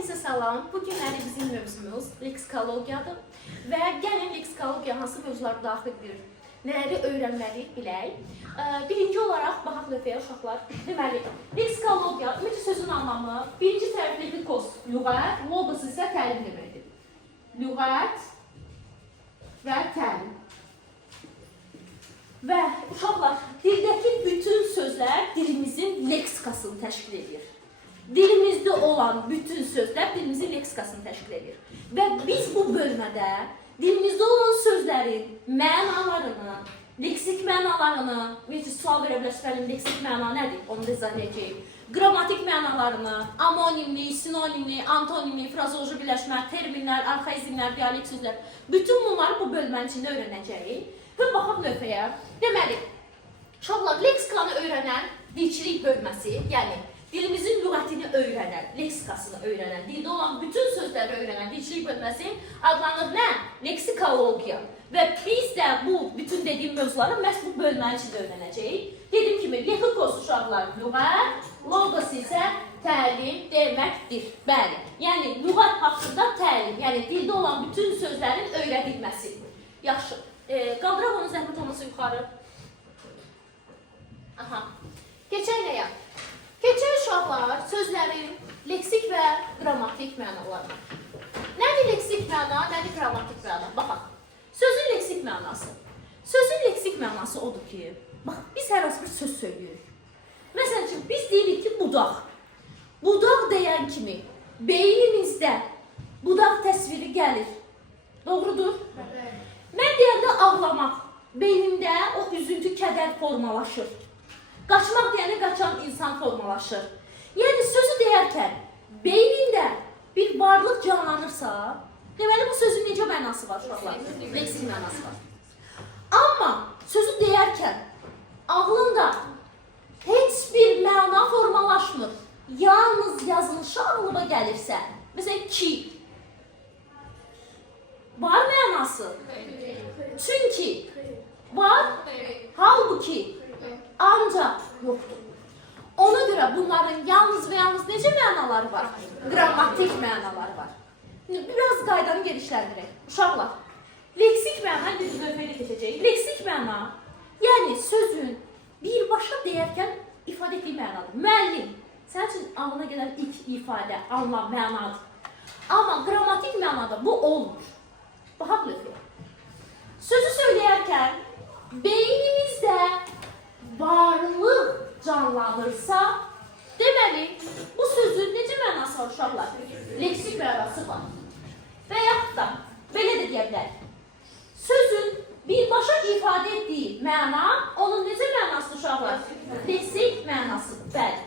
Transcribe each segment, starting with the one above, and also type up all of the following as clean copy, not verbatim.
Herkese salam. Bugün bizim mövzumuz leksikologiyadır. Və gəlin leksikologiya hansı mövzular daxildir, nələri öyrənməliyik bilək. Birinci olaraq, baxaq lövhəyə uşaqlar. Deməli, leksikologiya, ümumiyyətlə sözün anlamı, birinci tərəfli likos, lüğət, logos isə təlim deməkdir. Lüğət və təlim. Və uşaqlar, dildəki bütün sözlər dilimizin leksikasını təşkil edir. Dilimizdə olan bütün sözlər dilimizin leksikasını təşkil edir. Və biz bu bölmədə dilimizdə olan sözlərin mənalarını, leksik mənalarını, sual verə bilərsiniz, leksik məna nədir? Onu da izah edəcəyik. Qrammatik mənalarını, amonimli, sinonimli, antonimli, frazeoloji birləşmə, terminlər, arxaizmlər, dialekt sözlər, bütün bunları bu bölmənin içində öyrənəcəyik. Və baxaq lövhəyə. Deməli, uşaqlar, leksikanı öyrənən dilçilik bölməsi, yəni dilimizin lüğətini öyrənən, leksikasını öyrənən, dildə olan bütün sözləri öyrənən dilçilik bölməsi adlanır nə? Leksikologiya. Və biz də bu bütün dediyim mövzuları məhz bu bölmənin içində öyrənəcəyik. Dediyim kimi, lekikos uşaqlar lüğət, logos isə təlim deməkdir. Bəli, yəni lüğət haqqında təlim, yəni dildə olan bütün sözlərin öyrədilməsi. Yaxşı, qaldıraq onu zəhmət olması yuxarı. Aha, keçək nəyə? Keçək uşaqlar sözlərin leksik və qrammatik mənalarına. Nədir leksik məna, nədir qrammatik məna? Baxaq, sözün leksik mənası. Sözün leksik mənası odur ki, bax, biz hər hansı bir söz söylüyoruz. Məsələn üçün, biz deyirik ki, budaq. Budaq deyən kimi beynimizdə budaq təsviri gəlir. Doğrudur? Mən deyəndə ağlamaq, beynimdə o üzüntü, kədər formalaşır. Qaçmaq deyəndə qaçan insan formalaşır. Yəni, sözü deyərkən beynində bir varlıq canlanırsa, deməli, bu sözün necə mənası var uşaqlar? Leksik mənası var. Amma sözü deyərkən ağlında heç bir məna formalaşmır. Yalnız yazılışı ağlıma gəlirsə, məsələn, ki, var mənası. Çünki var, halbuki ancaq yoxdur. Ona görə bunların yalnız və yalnız necə mənaları var? Qrammatik mənaları var. Biraz qaydanı genişləndirək. Uşaqlar, leksik məna, biz lövhəyə keçəcəyik. Leksik məna, yəni sözün birbaşa deyərkən ifadə etdiyi mənadır. Müəllim, sənin üçün ağlına gələn ilk ifadə, anlam, mənadır. Amma qrammatik mənada bu olmur. Baxaq lövhəyə. Sözü söyləyərkən beynimizdə varlıq canlanırsa, deməli, bu sözün necə mənası var uşaqlar? Leksik mənası var. Və yaxud da, belə də deyə bilərik. Sözün birbaşa ifadə etdiyi məna, onun necə mənası uşaqlar? Leksik mənası, bəli.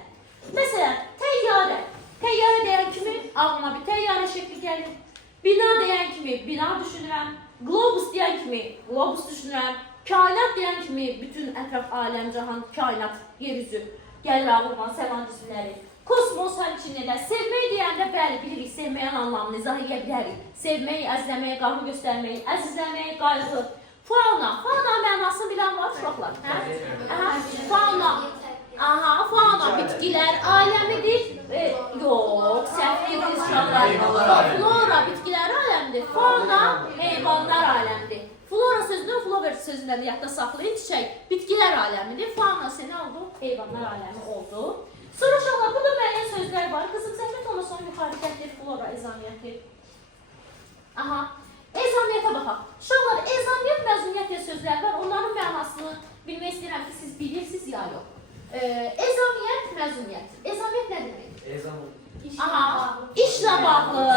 Məsələn, təyyarə. Təyyarə deyən kimi, ağlına bir təyyarə şəkli gəlir. Bina deyən kimi, bina düşünürəm. Globus deyən kimi, globus düşünürəm. Kainat deyən kimi, bütün ətraf aləm, cahan, kainat, yeryüzü gəlir ağlıma, səman cisimləri. Kosmos həmçinin də, sevmək deyəndə bəli, bilirik, sevməyin anlamını izah edə bilərik. Sevmək, əzləmək, qarşı göstərmək, əzizləmək, qayğı. Fauna, fauna mənasını bilən var uşaqlar. Fauna, fauna bitkilər aləmidir. Yox, səhv edirsiniz uşaqlar. Flora bitkilər aləmidir, fauna heyvanlar aləmidir. Flora sözünü flower sözündən yadda saxlayın, çiçək, bitkilər aləmidir. Fauna səni oldu, heyvanlar aləmi oldu. Sonra uşaqlar, burada müəyyən sözlər var. Qızım, zəhmət olma son yuxarı gəlir, flora, ezamiyyəti. Aha, ezamiyyətə baxaq. Uşaqlar, ezamiyyət, məzuniyyət sözlər var. Onların mənasını bilmək istəyirəm ki, siz bilirsiniz ya yox. Ezamiyyət, məzuniyyət. Ezamiyyət nə demək? Aha, işlə bağlı,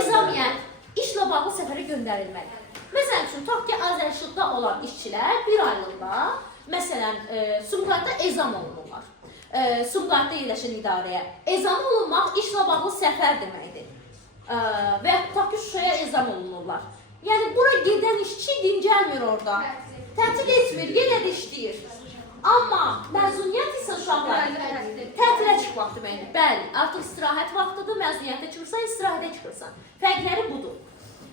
ezamiyyət, işlə bağlı səfərə göndərilməli. Məsələn üçün, tutaq ki, azərşılıqda olan işçilər bir aylığında, məsələn, Sumqayıtda ezam olunurlar. Sumqayıtda yerləşən idarəyə ezam olunmaq işlə bağlı səfər deməkdir. Və ya tutaq ki, Şuşaya ezam olunurlar. Yəni, bura gedən işçi dincəlmir orada. Tətil etmir, yenə də işləyir. Amma məzuniyyət isə uşaqlar tətilə çıxmaq deməkdir. Bəli, artıq istirahət vaxtıdır, məzuniyyətə çıxırsan, istirahətə çıxırsan. Fərqləri budur.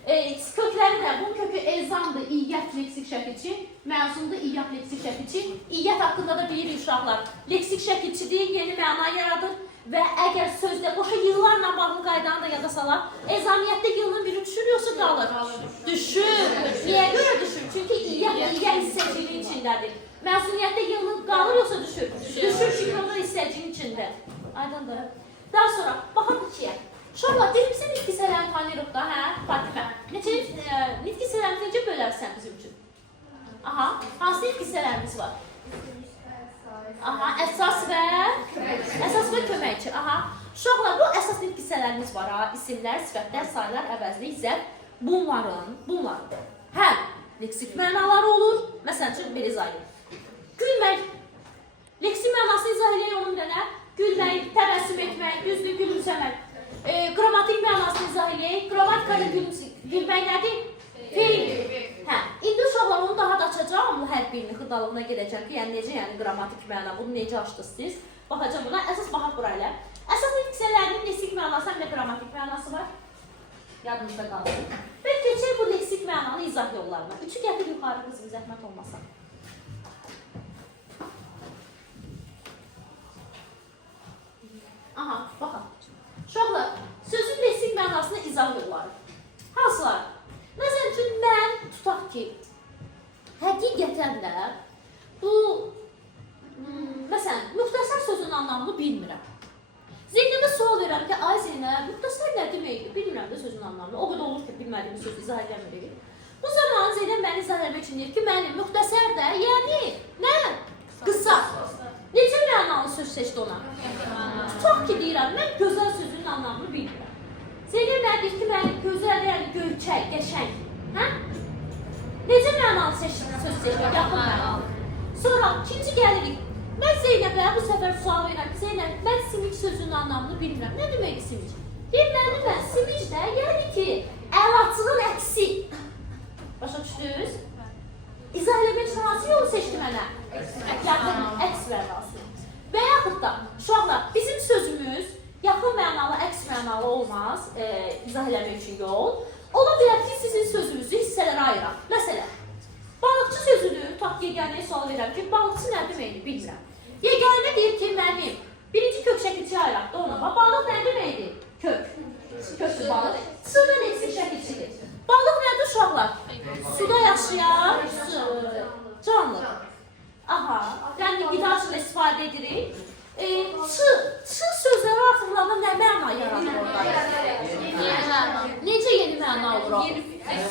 Kökləri də, bunun kökü elzamdır, iyyət leksik şəkilçi, məzundur, iyyət leksik şəkilçi. İyyət haqqında da bilirik uşaqlar. Leksik şəkilçidir, yeni məna yaradır və əgər sözdə, boşa yıllarla bağlı qaydanı da yada sala. Ezamiyyətdə yılın biri düşür, yoxsa qalır? Düşür. Niyə görə düşür? Çünki İyyət hissəciliyin içindədir. Məzuniyyətdə yılın qalır, yoxsa düşür? Düşür, çünki o da hissəciliyin içində. Aydındır. Daha sonra, baxaq ikiyə. Uşaqlar, birimizin nitq hissələrini tanıyırıq da, hə? Fatimə. Nitq hissələrini necə bölərsən bizim üçün? Aha, hansı nitq hissələrimiz var? Aha, əsas və köməkçi. Aha. Uşaqlar, bu əsas nitq hissələrimiz var ha. İsimlər, sifətlər, saylar, əvəzlik, zərb. Bunların həm leksik mənaları olur. Məsələn üçün, bir izah edin. Gülmək. Leksik mənasını izah edək onun dənə. Gülmək, təbəssüm etmək, düzdür, gülümsəmək. Qrammatik mənasını izah edək. Qrammatikada gülmək nədir? Feil. Hə, indi uşaqlar onu daha da açacağım, hər birini xırdalığına gedəcəm ki, yəni necə, yəni qrammatik məna, bunu necə açdınız siz? Baxacağım buna, əsas baxaq burayla. Əsas leksiklərinin leksik mənası, həm də qrammatik mənası var. Yadınızda qalsın. Və keçək bu leksik mənanı izah yollarına. Üçü gətir yuxarı qızım, zəhmət olmasa. Aha, baxaq. Uşaqlar, sözün leksik mənasını izah yolları. Hansılar? Məsələn üçün, mən tutaq ki, həqiqətən də bu, məsələn, müxtəsər sözün anlamını bilmirəm. Zeynəbə sual verirəm ki, ay Zeynəb, müxtəsər nə deməkdir? Bilmirəm də sözün anlamını. O qədər olur ki, bilmədiyim söz izah edəmirik. Bu zaman Zeynəb məni izah etmək üçün deyir ki, mənim müxtəsər də, yəni, nə? Qısa. Necə mənalı söz seçdi ona? Tutaq ki, deyirəm, mən gözəl sözün anlamını bilmirəm. Zeynəb nə deyir ki, mənim gözəl, yəni göyçək, qəşəng. Hə? Necə mənalı söz seçdik, yaxın mənalı. Sonra ikinci gəlirik. Mən Zeynəbə bu səfər sual verirəm ki, Zeynəb, mən simic sözünün anlamını bilmirəm. Nə demək simic? Deyir, mən simic də, yəni ki, əlaçının əksi. Başa düşdünüz? İzah eləmək üçün hansı yolu seçdi mənə? Əks mənası. Və yaxud da, uşaqlar, bizim sözümüz yaxın mənalı, əks mənalı olmaz, izah eləmək üçün yol. Ola bilər ki, sizin sözünüzü hissələrə ayıraq. Məsələn, balıqçı sözünü, tutaq yeganəyə sual verirəm ki, balıqçı nə deməkdir, bilmirəm. Yeganə deyir ki, mənim birinci kök şəkilçi ayıraq da ona. Balıq nə deməkdir? Kök. Köklü balıq. Sıvı leksik şəkilçidir. Balıq nədir uşaqlar? Suda yaşayan canlı. Aha, yəni qidaçıl istifadə edirik. Çı sözləri artıqlarında nə məna yaradır orada? Necə yeni məna olur o?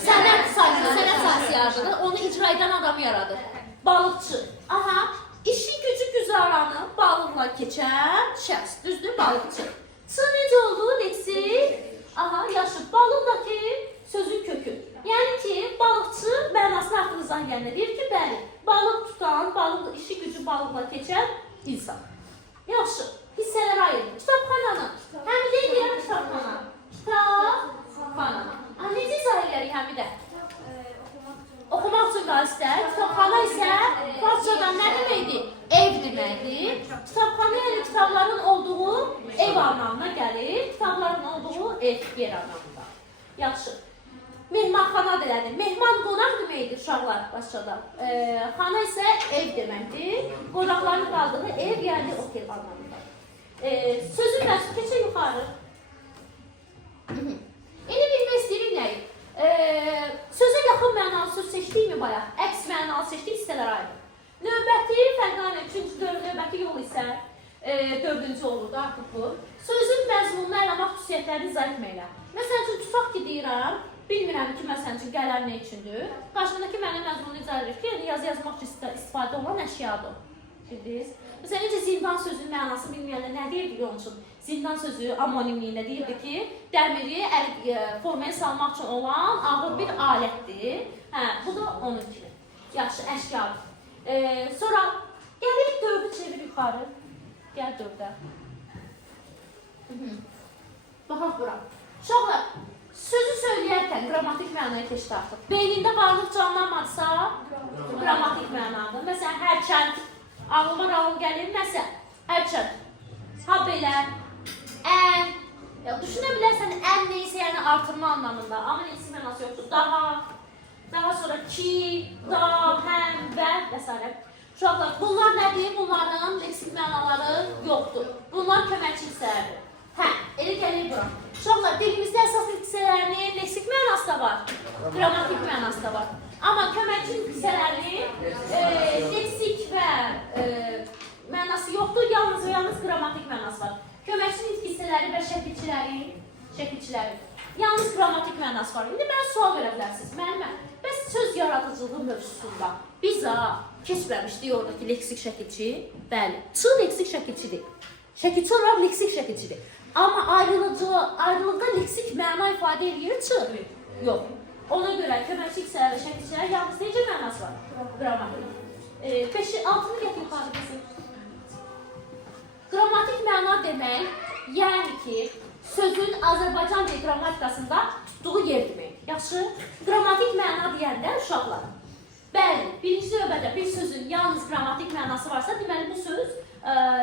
Sənət sahəsi yaradır, onu icra edən adamı yaradır. Balıqçı. Aha, işi gücü güzaranı balıqla keçən şəxs, düzdür, balıqçı. Çı necə oldu, leksik? Aha, yaşıb. Balıqdakı sözün kökü. Yəni ki, balıqçı mənasını artıq izah edəndə deyir ki, bəli, balıq tutan, işi gücü balıqla keçən insan. Yaxşı, hissələrə ayırın. Kitabxananı. Həmidə deyirəm kitabxana. Kitabxana. Necə izah edərik Həmidə? Oxumaq üçün qazidə. Kitabxana isə farscadan nə deməkdir? Ev deməkdir. Kitabxana yəni kitabların olduğu ev anlamına gəlir. Kitabların olduğu ev yer anlamında. Yaxşı. Mehmanxana deyilir. Mehman qonaq deməkdir uşaqlar başçada. Xana isə ev deməkdir. Qonaqların qaldığı ev yəni otel anlamında. Sözün məsul keçək yuxarı. İndi bilmək istəyirik nəyi? Sözə yaxın mənalı söz seçdik mi bayaq? Əks mənalı seçdik, hissələrə ayrılır. Növbəti fərqanə, üçüncü növbəti yol isə dördüncü olurdu artıq bu. Sözün məzmununu əlamaq xüsusiyyətlərini izah etməklə. Məsələn üçün, tutaq ki, deyirəm, bilmirəm ki, məsələn üçün, gələn nə üçündür? Qarşımdakı mənə məzmununu izah edir ki, yazı yazmaq üçün istifadə olan əşyadır. Bildiniz? Məsələn, necə zindan sözünün mənasını bilməyəndə nə deyirdik onun üçün? Zindan sözü amonimliyində deyirdi ki, dəmiri formaya salmaq üçün olan ağır bir alətdir. Hə, bu da onun kimi. Yaxşı, əşyadır. Sonra, gəlirik dördü çevir yuxarı. Gəl dördə. Baxaq bura. Uşaqlar, sözü söyləyərkən qrammatik mənaya keçdi artıq. Beynində varlıq canlanmadsa, qrammatik mənadır. Məsələn, hərçənd, ağlıma rağım gəlir, nəsə, hərçənd. Ha belə, ən, düşünə bilərsən, ən neysə, yəni artırma anlamında, amma neysə mənası yoxdur. Daha sonra ki, da, həm, və və s. Uşaqlar, bunlar nədir? Bunların leksik mənaları yoxdur. Bunlar köməkçi hissələrdir. Hə, elə gəlir bura. Uşaqlar, dilimizdə əsas nitqisələrinin leksik mənası da var, qrammatik mənası da var. Amma köməkçi nitqisələrinin leksik və mənası yoxdur, yalnız və yalnız qrammatik mənası var. Köməkçi nitqisələri və şəkilçilərin yalnız qrammatik mənası var. İndi mənə sual verə bilərsiniz. Müəllimə, bəs söz yaradıcılığı mövzusunda biz keçməmişdik oradakı leksik şəkilçi? Bəli, Ç leksik şəkilçidir. Şəkilçi olaraq leksik şəkilçidir. Amma ayrılıqda leksik məna ifadə edir Ç? Yox. Ona görə köməkçi nitqisələr və şəkilçilər yalnız necə mənası var? Qrammatik. 6-nı gətir yuxarı qızım. Qrammatik məna demək, yəni ki, sözün Azərbaycan dil qrammatikasında tutduğu yer demək. Yaxşı? Qrammatik məna deyəndə uşaqlar. Bəli, birinci növbədə bir sözün yalnız qrammatik mənası varsa, deməli bu söz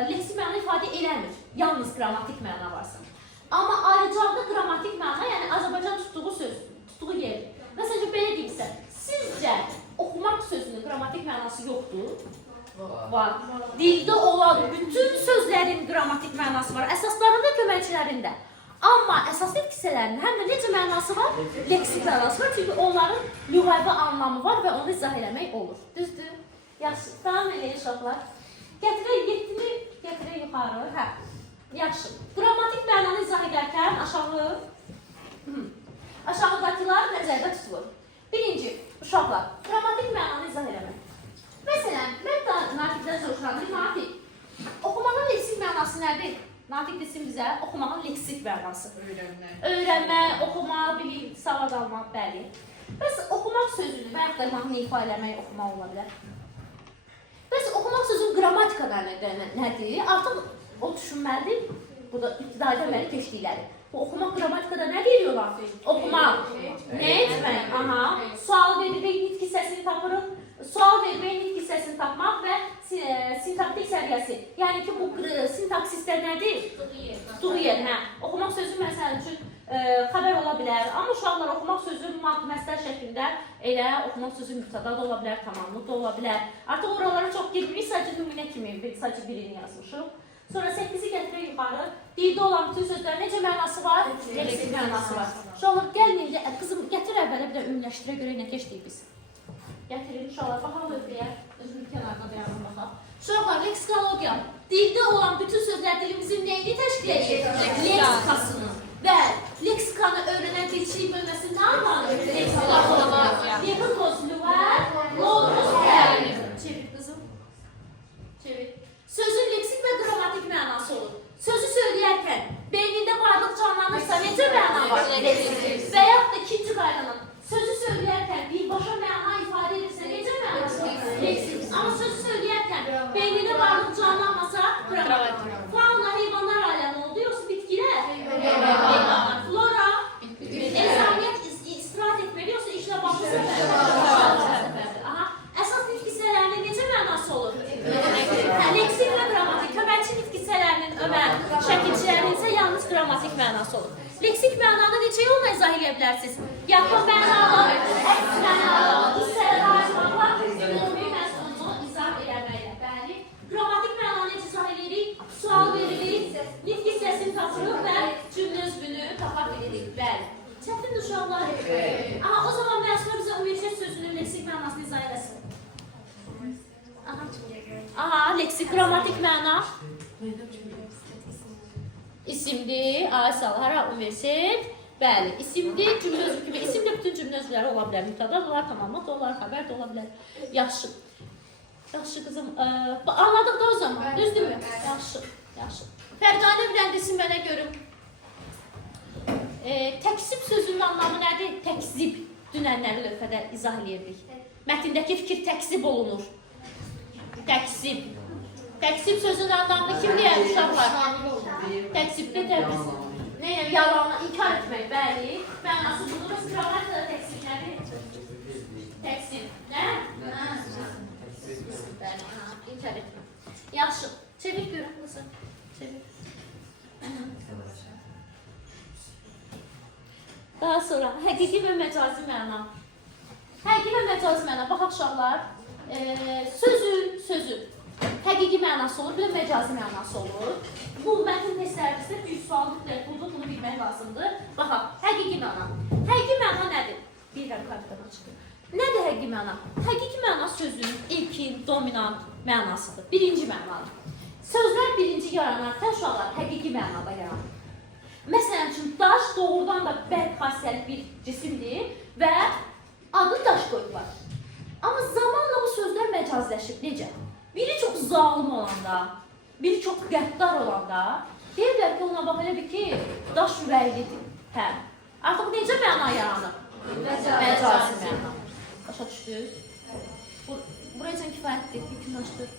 leksik məna ifadə eləmir. Yalnız qrammatik məna varsa. Amma ayrıcaqda qrammatik məna, yəni Azərbaycan tutduğu söz, tutduğu yer. Məsələn, belə deyilsə, sizcə oxumaq sözünün qrammatik mənası yoxdur? Var. Dildə olan bütün sözlərin qrammatik mənası var. Əsaslarında, köməkçilərində. Amma əsas nitqisələrinin həm də necə mənası var? Leksik mənası var. Çünki onların lüğəvi anlamı var və onu izah eləmək olur. Düzdür? Yaxşı. Davam edək uşaqlar. Gətirək 7-ni, gətirək yuxarı. Hə. Yaxşı. Qrammatik mənanı izah edərkən aşağıdakılar nəzərdə tutulur. Birinci, uşaqlar, qrammatik mənanı izah eləmək. Məsələn, mən də Natiqdən soruşuram. Natiq, oxumağın leksik mənası nədir? Natiq desin bizə, oxumağın leksik mənası. Öyrənmək, oxumaq, bilik, savad almaq, bəli. Bəs oxumaq sözünü və yaxud da mahnı ifa eləmək, oxumaq ola bilər. Bəs oxumaq sözünün qrammatikada nədir? Artıq o düşünməlidir. Bu da ibtidai deməli keçdikləri. Bu oxumaq qrammatikada nə deyiyorlar? Oxumaq, nə etmək? Aha, sual veririk, nitq hissəsini tapırıq. Sual vermək, nitq hissəsini tapmaq və sintaktik səviyyəsi. Yəni ki, bu sintaksisdə nədir? Tutduğu yer. Oxumaq sözü məsəl üçün xəbər ola bilər. Amma uşaqlar oxumaq sözü məsəl şəklində elə oxumaq sözü mübtəda da ola bilər, tamamlıq da ola bilər. Artıq oralara çox girmirik, sadəcə nümunə kimi, sadəcə birini yazmışıq. Sonra 8-i gətirək yuxarı. Dildə olan bütün sözlərin necə mənası var? Leksik mənası var. Uşaqlar, gəlin, qızım, gətir əvvələ bir də ümləşdirə görə nə keçdik biz? Gətirin uşaqlar, baxaq lövhəyə, özünün kənarına dayanın baxaq. Uşaqlar, leksikologiya. Dildə olan bütün sözlər dilimizin neyini təşkil edir? Leksikasını. Və leksikanı öyrənən dilçilik bölməsində nə anlanır? Leksikologiya. Yekıqoz, lüğət, logos, təlim. Çevir qızım. Çevir. Sözün leksik və qrammatik mənası olur. Sözü söyləyərkən beynində varlıq canlanırsa necə məna var? Leksik. Və yaxud da ikinci qaydanın. Sözü söyləyərkən birbaşa məna ifadə edirsə necə məna var? Leksik. Amma sözü söyləyərkən beynində varlıq canlanmasa qrammatik. Fauna heyvanlar aləmi oldu, yoxsa bitkilər? Heyvanlar. Flora, insaniyyət istirahat etməli, yoxsa işlə başa səfərdir? Əsas nitq hissələrinin necə mənası olur? Leksik və qrammatik. Köməkçi nitq hissələrinin şəkilçilərinin isə yalnız qrammatik mənası olur. Leksik mənanı necə yolla izah edə bilərsiniz? Yaxın mənalı, əks mənalı, hissələr ayrılmaqla ümumi məzmununu izah eləməklə. Bəli. Qrammatik mənanı necə izah edirik? Sual veririk, nitq hissəsini tapırıq və cümlə özünü tapa bilirik. Bəli. Çətindir uşaqlar. O zaman məzmun bizə universitet sözünün leksik mənasını izah eləsin. Leksik, qrammatik məna. İsimdir, Aysal, hara universitet. Bəli, isimdir, cümlə özü kimi. İsimdə bütün cümlə özləri ola bilər. Mübtəda da olar, tamamlıq da olar, xəbər də ola bilər. Yaxşı. Yaxşı qızım. Anladıq da o zaman, düzdürmü? Yaxşı, yaxşı. Fərqanə bilən desin mənə görüm. Təksib sözünün anlamı nədir? Təksib. Dünənləri lövhədə izah edirdik. Mətndəki fikir təksib olunur. Təksib. Təksib sözünün anlamını kim deyər uşaqlar? Təksibdə təbliğ. Neylə? Yalanla inkar etmək, bəli. Mənası budur. Biz qrammatikada təksib nədir? Təksib. Nə? Bəli, inkar etmək. Yaxşı. Çevir görün, qızım. Çevir. Daha sonra həqiqi və məcazi məna. Həqiqi və məcazi məna. Baxaq uşaqlar. Sözün həqiqi mənası olur, bir də məcazi mənası olur. Bu mətn testlərimizdə bir sual mütləq budur, bunu bilmək lazımdır. Baxa, həqiqi məna. Həqiqi məna nədir? Bir də kartdan açdım. Nədir həqiqi məna? Həqiqi məna sözünün ilkin, dominant mənasıdır. Birinci mənadır. Sözlər birinci yaranarkən uşaqlar həqiqi mənada yaranır. Məsələn üçün, daş doğrudan da bərk xassəli bir cisimdir və adı daş qoyublar. Amma zamanla bu sözlər məcazləşib. Necə? Biri çox zalım olanda, biri çox qəddar olanda deyirlər ki, ona bax elə bir ki, daş ürəklidir. Hə. Artıq necə məna yaranır? Məcazi məna. Başa düşdünüz? Buraya üçün kifayətdir, yükünləşdir.